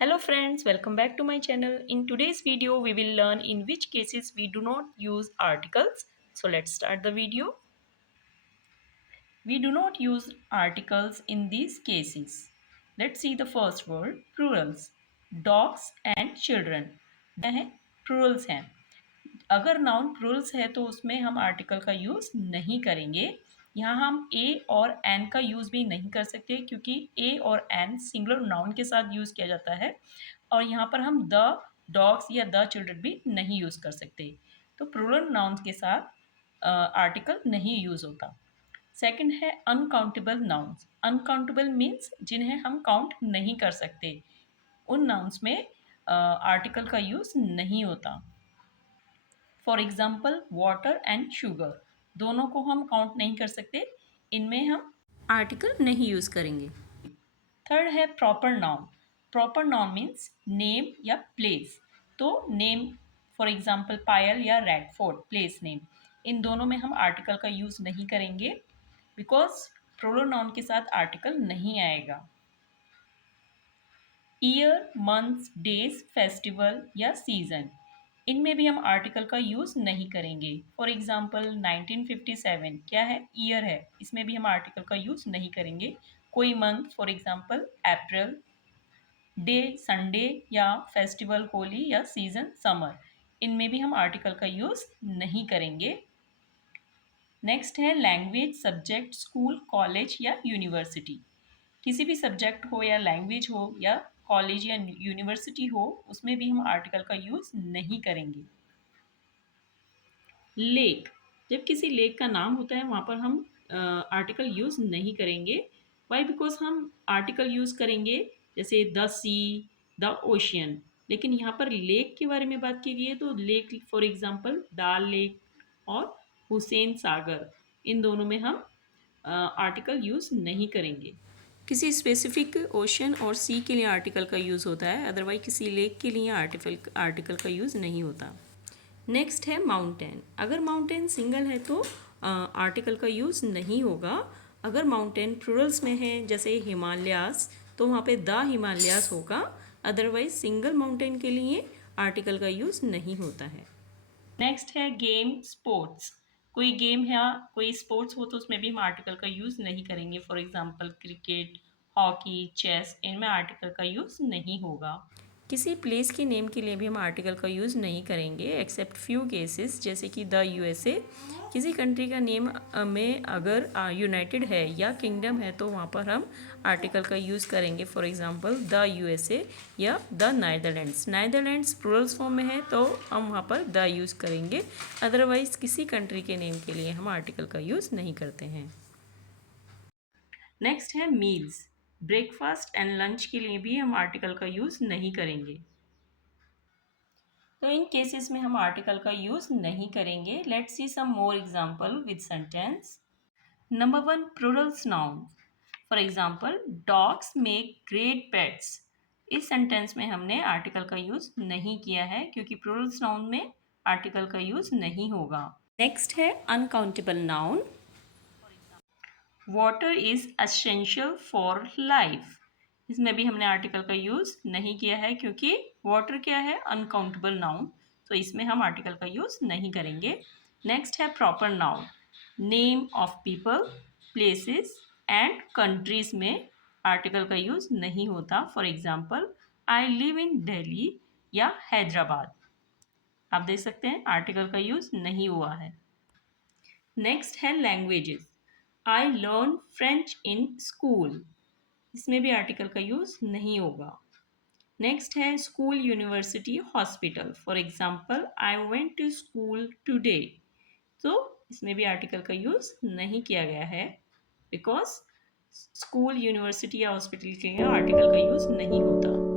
Hello friends, welcome back to my channel. In today's video, we will learn in which cases we do not use articles. So let's start the video. We do not use articles in these cases. Let's see the first word, plurals. Dogs and children. क्या है? Plurals हैं. अगर noun Plurals है तो उसमें हम article का use नहीं करेंगे। यहाँ हम ए और एन का यूज़ भी नहीं कर सकते क्योंकि ए और एन सिंगुलर नाउन के साथ यूज़ किया जाता है और यहाँ पर हम द डॉग्स या द चिल्ड्रन भी नहीं यूज़ कर सकते। तो प्लूरल नाउन्स के साथ आर्टिकल नहीं यूज़ होता। सेकंड है अनकाउंटेबल नाउन्स। अनकाउंटेबल मीन्स जिन्हें हम काउंट नहीं कर सकते। उन नाउन्स में आर्टिकल का यूज़ नहीं होता। For example water and sugar, दोनों को हम काउंट नहीं कर सकते, इनमें हम आर्टिकल नहीं यूज़ करेंगे। थर्ड है proper noun. Proper noun means name या प्लेस। तो नेम फॉर एग्जाम्पल पायल या रेडफोर्ड, प्लेस नेम, इन दोनों में हम आर्टिकल का यूज़ नहीं करेंगे बिकॉज प्लूरल नाउन के साथ आर्टिकल नहीं आएगा। ईयर, मंथ्स, डेज, फेस्टिवल या सीजन, इनमें भी हम आर्टिकल का यूज़ नहीं करेंगे। फॉर एग्जाम्पल 1957 क्या है? ईयर है, इसमें भी हम आर्टिकल का यूज़ नहीं करेंगे। कोई month for example April, day Sunday या फेस्टिवल होली या सीजन समर, इनमें भी हम आर्टिकल का यूज़ नहीं करेंगे। नेक्स्ट है लैंग्वेज, सब्जेक्ट, स्कूल, कॉलेज या यूनिवर्सिटी। किसी भी सब्जेक्ट हो या लैंग्वेज हो या कॉलेज या यूनिवर्सिटी हो, उसमें भी हम आर्टिकल का यूज़ नहीं करेंगे। लेक, जब किसी लेक का नाम होता है वहाँ पर हम आर्टिकल यूज़ नहीं करेंगे। वाई? बिकॉज हम आर्टिकल यूज़ करेंगे जैसे द सी, द ओशियन, लेकिन यहाँ पर लेक के बारे में बात की गई है तो lake for example dal lake और हुसैन सागर, इन दोनों में हम आर्टिकल यूज़ नहीं करेंगे। किसी स्पेसिफिक ओशन और सी के लिए आर्टिकल का यूज़ होता है, अदरवाइज किसी लेक के लिए आर्टिकल का यूज़ नहीं होता। नेक्स्ट है माउंटेन। अगर माउंटेन सिंगल है तो आर्टिकल का यूज़ नहीं होगा। अगर माउंटेन प्लूरल्स में है जैसे हिमालयास, तो वहाँ पे द हिमालयास होगा, अदरवाइज सिंगल माउंटेन के लिए आर्टिकल का यूज़ नहीं होता है। नेक्स्ट है गेम, स्पोर्ट्स। कोई गेम या कोई स्पोर्ट्स हो तो उसमें भी हम आर्टिकल का यूज़ नहीं करेंगे। For example cricket, hockey, chess, इनमें आर्टिकल का यूज़ नहीं होगा। किसी प्लेस के नेम के लिए भी हम आर्टिकल का यूज़ नहीं करेंगे एक्सेप्ट फ्यू केसेस, जैसे कि द यूएसए। किसी कंट्री का नेम में अगर यूनाइटेड है या किंगडम है तो वहाँ पर हम आर्टिकल का यूज़ करेंगे। फॉर एग्जांपल द यूएसए या द नाइदरलैंड्स। नाइदरलैंड्स प्लूरल्स फॉर्म में है तो हम वहाँ पर द यूज़ करेंगे, अदरवाइज किसी कंट्री के नेम के लिए हम आर्टिकल का यूज़ नहीं करते हैं। नेक्स्ट है मील्स। ब्रेकफास्ट एंड लंच के लिए भी हम आर्टिकल का यूज़ नहीं करेंगे। तो इन केसेस में हम आर्टिकल का यूज़ नहीं करेंगे। Let's see some more example with sentence. Number 1, plurals noun. For example dogs make great pets. इस सेंटेंस में हमने आर्टिकल का यूज़ नहीं किया है क्योंकि प्लूरल्स नाउन में आर्टिकल का यूज़ नहीं होगा। नेक्स्ट है uncountable noun. Water is essential for life. इसमें भी हमने आर्टिकल का यूज़ नहीं किया है क्योंकि वाटर क्या है? अनकाउंटेबल नाउन, तो इसमें हम आर्टिकल का यूज़ नहीं करेंगे। नेक्स्ट है proper noun. Name of people, places and countries में आर्टिकल का यूज़ नहीं होता। For example I live in Delhi या हैदराबाद, आप देख सकते हैं आर्टिकल का यूज़ नहीं हुआ है। नेक्स्ट है languages. I learn French in school, इसमें भी आर्टिकल का यूज़ नहीं होगा। नेक्स्ट है school, university, hospital. For example I went to school today, तो इसमें भी आर्टिकल का यूज़ नहीं किया गया है बिकॉज स्कूल, यूनिवर्सिटी या हॉस्पिटल के लिए आर्टिकल का यूज़ नहीं होता।